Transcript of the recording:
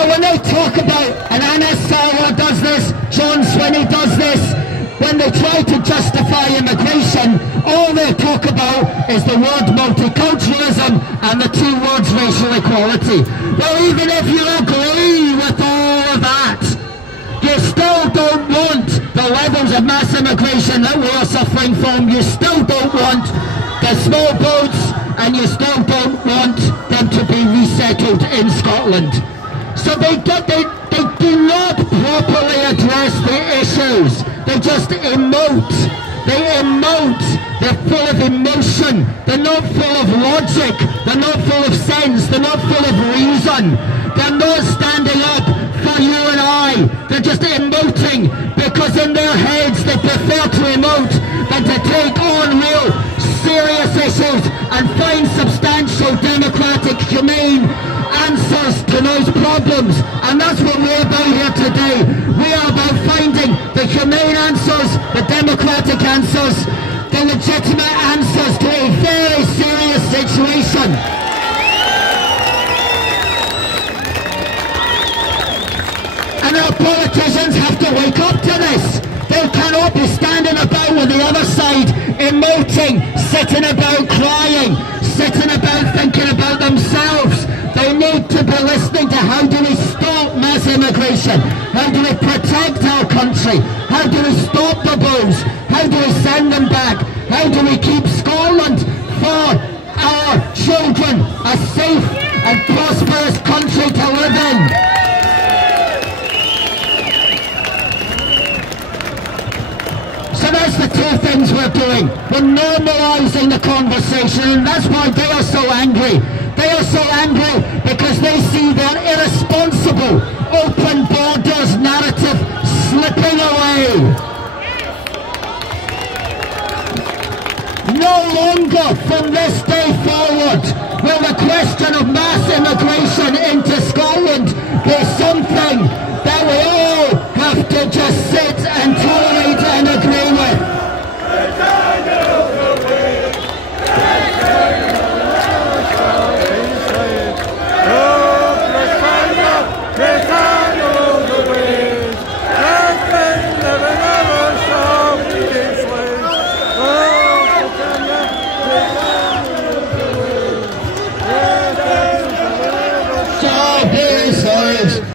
So when they talk about, and Anna Sarah does this, John Swinney does this, when they try to justify immigration, all they talk about is the word multiculturalism and the two words racial equality. Well, even if you agree with all of that, you still don't want the levels of mass immigration that we are suffering from. You still don't want the small boats, and you still don't want them to be resettled in Scotland. So they do not properly address the issues. They just emote. They emote. They're full of emotion. They're not full of logic. They're not full of sense. They're not full of reason. They're not standing up for you and I. They're just emoting because in their heads they prefer to emote than to take on real serious issues and find substantial, democratic, humane answers to those problems. And that's what we're about here today. We are about finding the humane answers, the democratic answers, the legitimate answers to a very serious situation. And our politicians have to wake up to this. They cannot be standing about with the other side, emoting, sitting about crying, sitting about thinking about themselves. They need to be listening to how do we stop mass immigration? How do we protect our country? How do we stop the bulls? How do we send them back? How do we keep Scotland for our children a safe and prosperous country to live in? So that's the two things we're doing. We're normalising the conversation, and that's why they are so angry. They are so angry because they see their irresponsible open borders narrative slipping away. No longer from